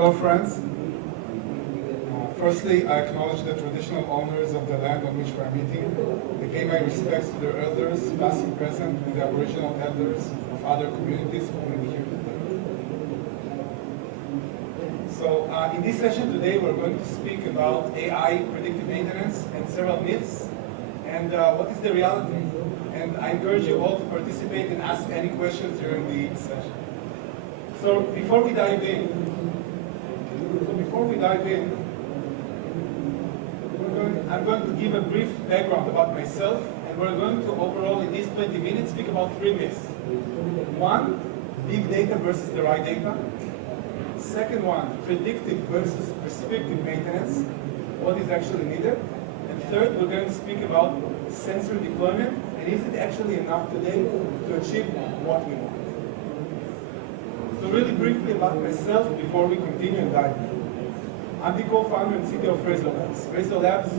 Hello, friends. Firstly, I acknowledge the traditional owners of the land on which we are meeting. I pay my respects to their elders, past and present, and the Aboriginal elders of other communities who may be here today. So, in this session today, we're going to speak about AI, predictive maintenance, and several myths, and what is the reality. And I encourage you all to participate and ask any questions during the session. So, before we dive in, I'm going to give a brief background about myself, and we're going to overall, in these 20 minutes, speak about three myths. One, big data versus the right data. Second one, predictive versus prescriptive maintenance, what is actually needed. And third, we're going to speak about sensor deployment, and is it actually enough today to achieve what we want. So really briefly about myself before we continue and dive in. I'm the co-founder and CEO of Razor Labs. Razor Labs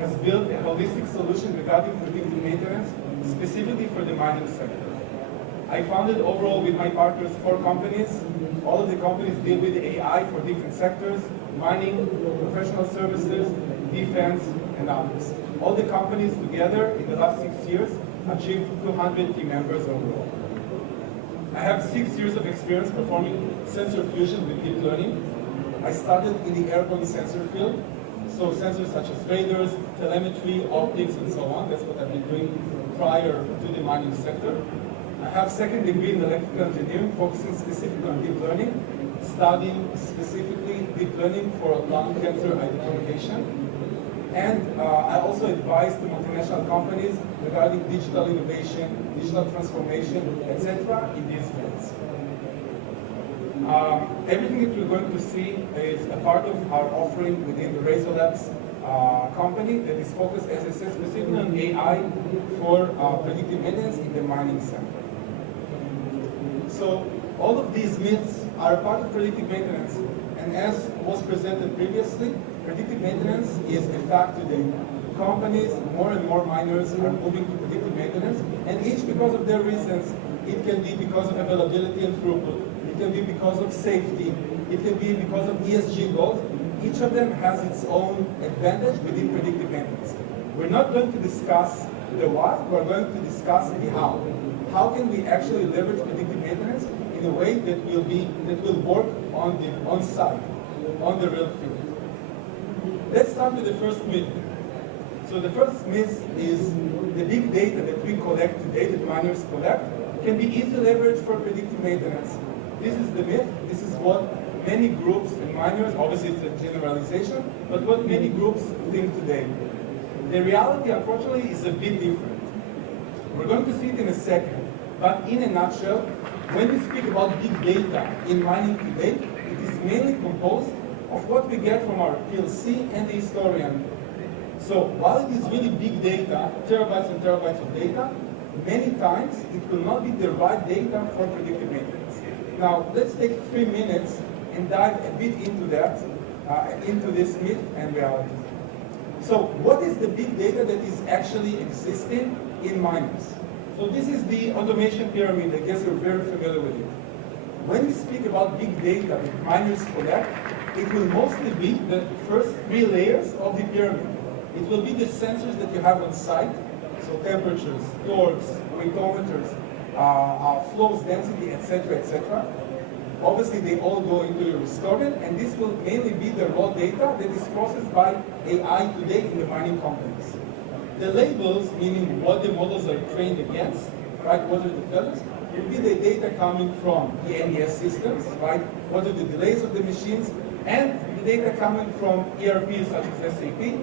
has built a holistic solution regarding predictive maintenance, specifically for the mining sector. I founded overall with my partners 4 companies. All of the companies deal with AI for different sectors: mining, professional services, defense, and others. All the companies together in the last 6 years achieved 200 team members overall. I have 6 years of experience performing sensor fusion with deep learning. I started in the airborne sensor field, so sensors such as radars, telemetry, optics, and so on. That's what I've been doing prior to the mining sector. I have second degree in electrical engineering, focusing specifically on deep learning, studying specifically deep learning for lung cancer identification. And I also advise the multinational companies regarding digital innovation, digital transformation, etc. in these fields. Everything that we're going to see is a part of our offering within the Razor Labs company that is focused, as I said, specifically on AI for predictive maintenance in the mining sector. So all of these myths are part of predictive maintenance, and as was presented previously, predictive maintenance is a fact today. Companies, more and more miners are moving to predictive maintenance, and each because of their reasons. It can be because of availability and throughput. It can be because of safety. It can be because of ESG goals. Each of them has its own advantage within predictive maintenance. We're not going to discuss the what, we're going to discuss the how. How can we actually leverage predictive maintenance in a way that will work on site, on the real field. Let's start with the first myth. So the first myth is the big data that we collect today, that miners collect, can be easily leveraged for predictive maintenance. This is the myth. This is what many groups and miners, obviously it's a generalization, but what many groups think today. The reality, unfortunately, is a bit different. We're going to see it in a second, but in a nutshell, when we speak about big data in mining today, it is mainly composed of what we get from our PLC and the historian. So while it is really big data, terabytes and terabytes of data, many times it will not be the right data for predictive maintenance. Now, let's take 3 minutes and dive a bit into that, into this myth and reality. So, what is the big data that is actually existing in miners? So this is the automation pyramid. I guess you're very familiar with it. When we speak about big data that miners collect, it will mostly be the first 3 layers of the pyramid. It will be the sensors that you have on site, so temperatures, torques, weightometers, flows, density, etc., etc. Obviously, they all go into your historian, and this will mainly be the raw data that is processed by AI today in the mining companies. The labels, meaning what the models are trained against, right? What are the values? Will be the data coming from the MES systems, right? What are the delays of the machines, and the data coming from ERPs such as SAP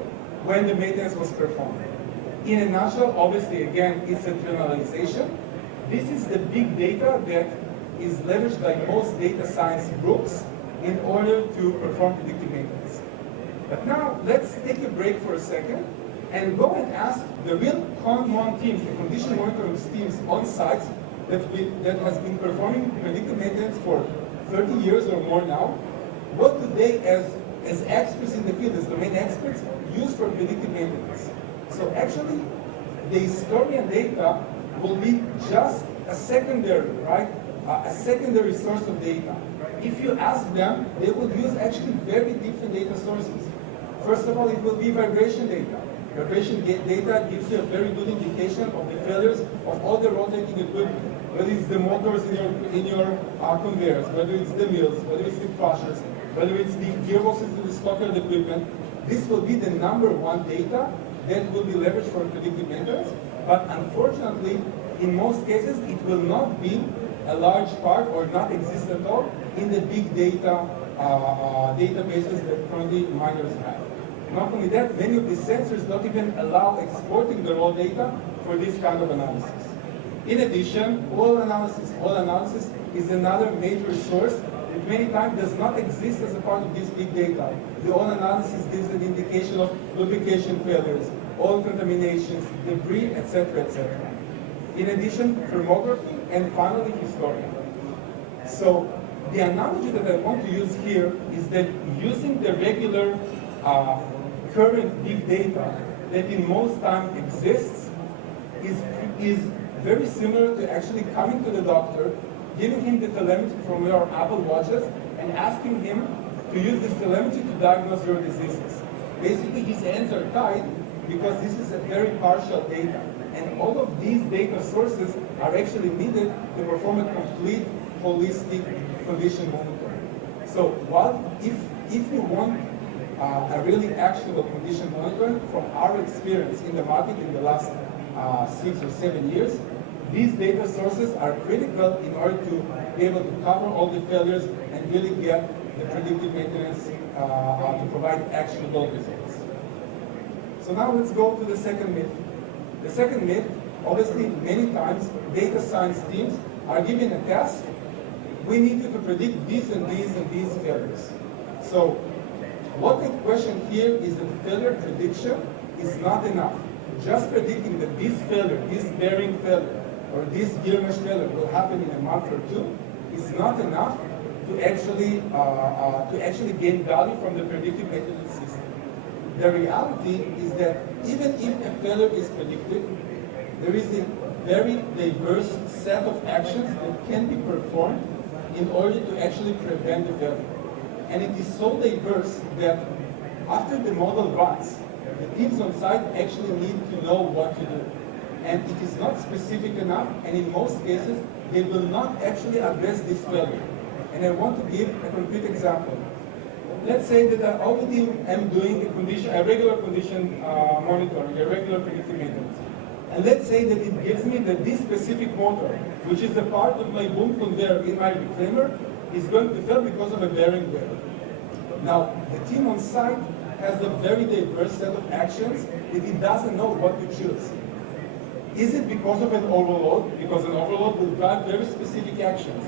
when the maintenance was performed. In a nutshell, obviously, again, it's a generalization. This is the big data that is leveraged by most data science groups in order to perform predictive maintenance. But now, let's take a break for a second and go and ask the real Con1 teams, the condition monitoring teams on sites that has been performing predictive maintenance for 30 years or more now. What do they, as experts in the field, as domain experts, use for predictive maintenance? So actually, the historian data will be just a secondary, right? A secondary source of data. if you ask them, they will use actually very different data sources. First of all, it will be vibration data. Vibration data gives you a very good indication of the failures of all the rotating equipment, whether it's the motors in your conveyors, whether it's the mills, whether it's the crushers, whether it's the gearboxes in the stockyard equipment. This will be the #1 data that will be leveraged for predictive maintenance, but unfortunately, in most cases, it will not be a large part or not exist at all in the big data databases that currently miners have. Not only that, many of these sensors don't even allow exporting the raw data for this kind of analysis. In addition, oil analysis is another major source that many times does not exist as a part of this big data. The oil analysis gives an indication of lubrication failures, oil contaminations, debris, etc., etc. In addition, thermography, and finally, historian. So the analogy that I want to use here is that using the regular current big data that in most time exists is very similar to actually coming to the doctor, giving him the telemetry from your Apple Watches, and asking him to use this telemetry to diagnose your diseases. Basically, his hands are tied because this is a very partial data. And all of these data sources are actually needed to perform a complete holistic condition monitoring. So if you want a really actionable condition monitoring, from our experience in the market in the last 6 or 7 years, these data sources are critical in order to be able to cover all the failures and really get the predictive maintenance to provide actionable results. So now let's go to the second myth. The second myth, obviously many times data science teams are given a task. We need you to predict these and these and these failures. So what the question here is that failure prediction is not enough. Just predicting that this failure, this bearing failure, or this gear mesh failure will happen in a month or two is not enough to actually gain value from the predictive maintenance system. The reality is that even if a failure is predicted, there is a very diverse set of actions that can be performed in order to actually prevent the failure. And it is so diverse that after the model runs, the teams on site actually need to know what to do. And it is not specific enough, and in most cases, they will not actually address this failure. And I want to give a concrete example. Let's say that I already am doing a regular condition monitoring, a regular predictive maintenance. And let's say that it gives me that this specific motor, which is a part of my boom conveyor in my reclaimer, is going to fail because of a bearing wear. Now, the team on site has a very diverse set of actions that it doesn't know what to choose. Is it because of an overload? Because an overload will drive very specific actions.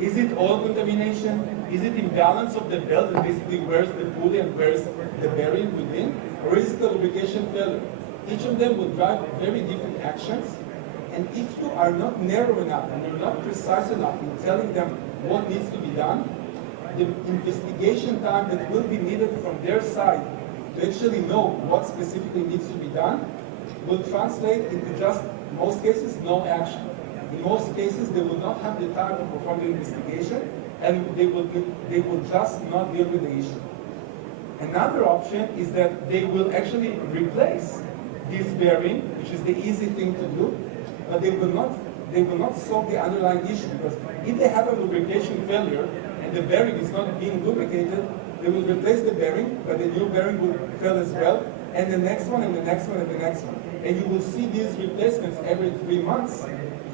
Is it oil contamination? Is it imbalance of the belt that basically wears the pulley and wears the bearing within? Or is it a lubrication failure? Each of them will drive very different actions. And if you are not narrow enough and you're not precise enough in telling them what needs to be done, the investigation time that will be needed from their side to actually know what specifically needs to be done will translate into just, in most cases, no action. In most cases, they will not have the time to perform the investigation, and they will just not deal with the issue. Another option is that they will actually replace this bearing, which is the easy thing to do, but they will not solve the underlying issue, because if they have a lubrication failure and the bearing is not being lubricated, they will replace the bearing, but the new bearing will fail as well, and the next one, and the next one, and the next one. And you will see these replacements every 3 months,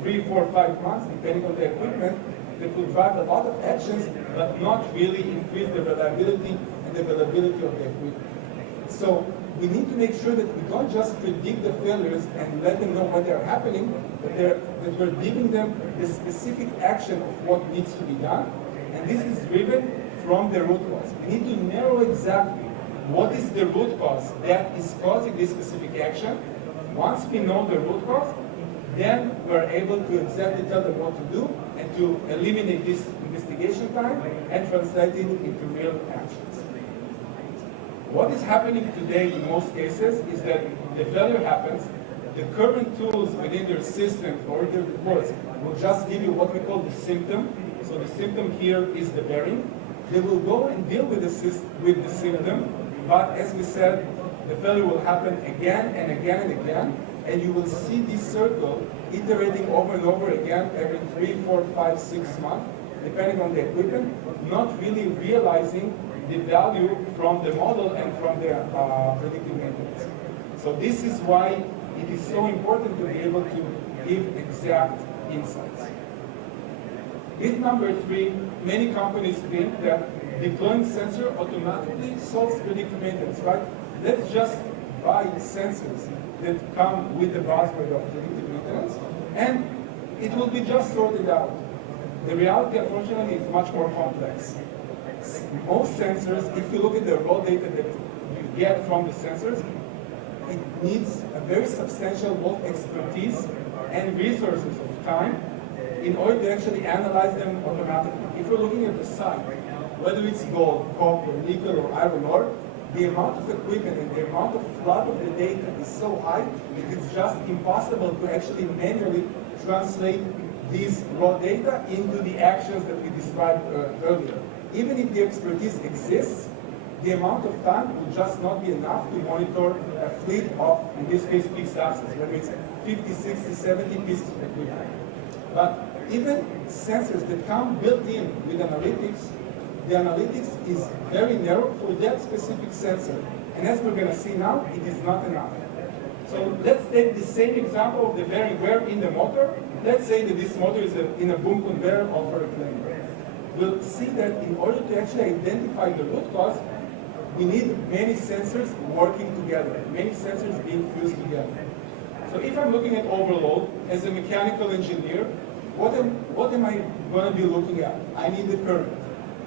3, 4, 5 months, depending on the equipment, that will drive a lot of actions, but not really increase the reliability and the availability of the equipment. So we need to make sure that we don't just predict the failures and let them know when they're happening, but that we're giving them the specific action of what needs to be done. And this is driven from the root cause. We need to narrow exactly what is the root cause that is causing this specific action. Once we know the root cause, then we're able to exactly tell them what to do and to eliminate this investigation time and translate it into real actions. What is happening today in most cases is that the failure happens, the current tools within their system or their reports will just give you what we call the symptom. So the symptom here is the bearing. They will go and deal with the symptom, but as we said, the failure will happen again and again and again, and you will see this circle iterating over and over again every 3, 4, 5, 6 months, depending on the equipment, not really realizing the value from the model and from the predictive maintenance. So this is why it is so important to be able to give exact insights. With number 3, many companies think that deploying sensor automatically solves predictive maintenance, right? Let's just buy sensors that come with the buzzword of predictive maintenance, and it will be just sorted out. The reality, unfortunately, is much more complex. Most sensors, if you look at the raw data that you get from the sensors, it needs a very substantial both expertise and resources of time in order to actually analyze them automatically. If you're looking at the site, whether it's gold, copper, nickel, or iron ore, the amount of equipment and the amount of flood of the data is so high that it's just impossible to actually manually translate these raw data into the actions that we described earlier. Even if the expertise exists, the amount of time will just not be enough to monitor a fleet of, in this case, fixed assets, whether it's 50, 60, 70 pieces of equipment. But even sensors that come built in with analytics, the analytics is very narrow for that specific sensor. And as we're going to see now, it is not enough. So let's take the same example of the bearing wear in the motor. Let's say that this motor is in a boom conveyor of a reclaimer. We'll see that in order to actually identify the root cause, we need many sensors working together, many sensors being fused together. So if I'm looking at overload as a mechanical engineer, what am I going to be looking at? I need the current,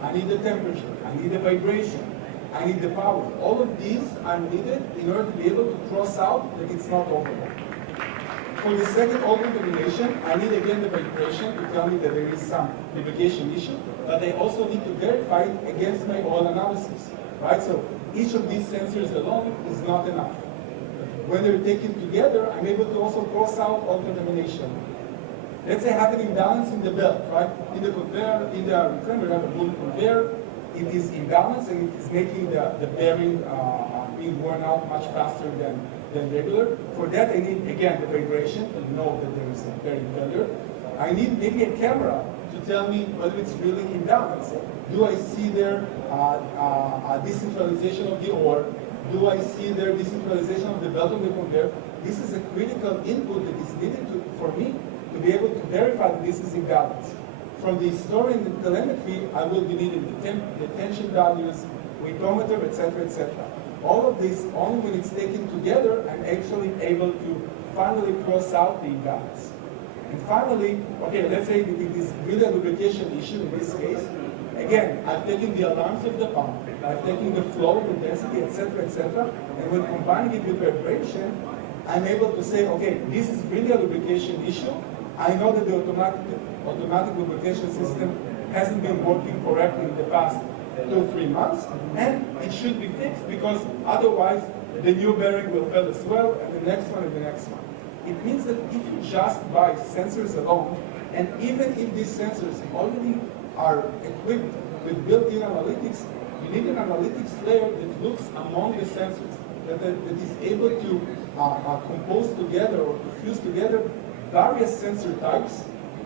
I need the temperature, I need the vibration, I need the power. All of these are needed in order to be able to cross out that it's not overload. For the second open combination, I need again the vibration to tell me that there is some lubrication issue, but I also need to verify it against my oil analysis, right? So each of these sensors alone is not enough. When they're taken together, I'm able to also cross out all contamination. Let's say I have an imbalance in the belt, right? In the conveyor, in the reclaimer, I have a boom conveyor. It is imbalanced and it is making the bearing being worn out much faster than regular. For that, I need, again, the vibration to know that there is a bearing failure. I need maybe a camera to tell me whether it's really imbalanced. Do I see there a decentralization of the ore? Do I see there decentralization of the belt on the conveyor? This is a critical input that is needed for me to be able to verify that this is imbalanced. From the historian and telemetry, I will be needing the tension values, weightometer, etc., etc. All of this, only when it's taken together, I'm actually able to finally cross out the imbalance. And finally, okay, let's say that it is really a lubrication issue in this case. Again, I've taken the alarms of the pump, I've taken the flow, the density, etc., etc., and when combining it with vibration, I'm able to say, okay, this is really a lubrication issue. I know that the automatic lubrication system hasn't been working correctly in the past 2-3 months, and it should be fixed because otherwise the new bearing will fail as well, and the next one and the next one. It means that if you just buy sensors alone, and even if these sensors already are equipped with built-in analytics, you need an analytics layer that looks among the sensors, that is able to compose together or to fuse together various sensor types.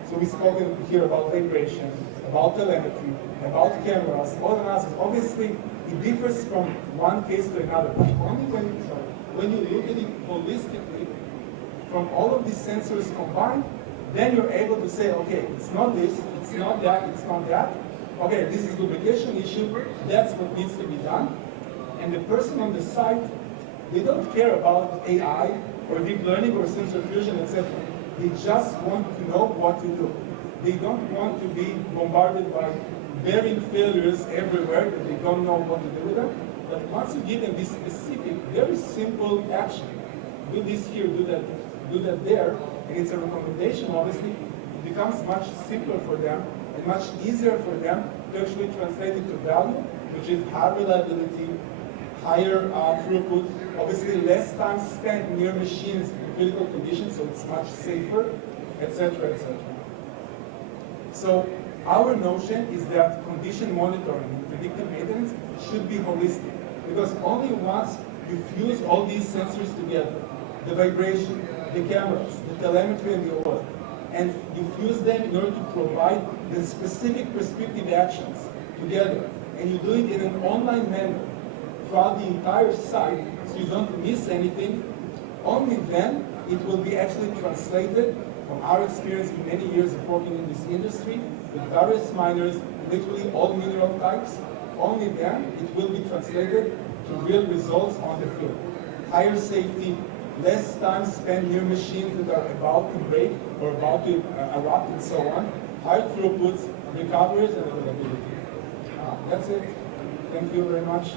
So we've spoken here about vibration, about telemetry, about cameras, all analysis. Obviously, it differs from one case to another. Only when you look at it holistically, from all of these sensors combined, then you're able to say, okay, it's not this, it's not that, it's not that. Okay, this is lubrication issue, that's what needs to be done. And the person on the site, they don't care about AI or deep learning or sensor fusion, etc. They just want to know what to do. They don't want to be bombarded by bearing failures everywhere that they don't know what to do with them. But once you give them this specific, very simple action, do this here, do that there, and it's a recommendation, obviously, it becomes much simpler for them and much easier for them to actually translate it to value, which is high reliability, higher throughput, obviously less time spent near machines in critical conditions, so it's much safer, etc., etc. So our notion is that condition monitoring and predictive maintenance should be holistic, because only once you fuse all these sensors together, the vibration, the cameras, the telemetry, and the oil, and you fuse them in order to provide the specific prescriptive actions together, and you do it in an online manner throughout the entire site, so you don't miss anything, only then it will be actually translated from our experience in many years of working in this industry with various miners, literally all mineral types, only then it will be translated to real results on the field. Higher safety, less time spent near machines that are about to break or about to erupt and so on, high throughputs, recoveries, and availability. That's it. Thank you very much.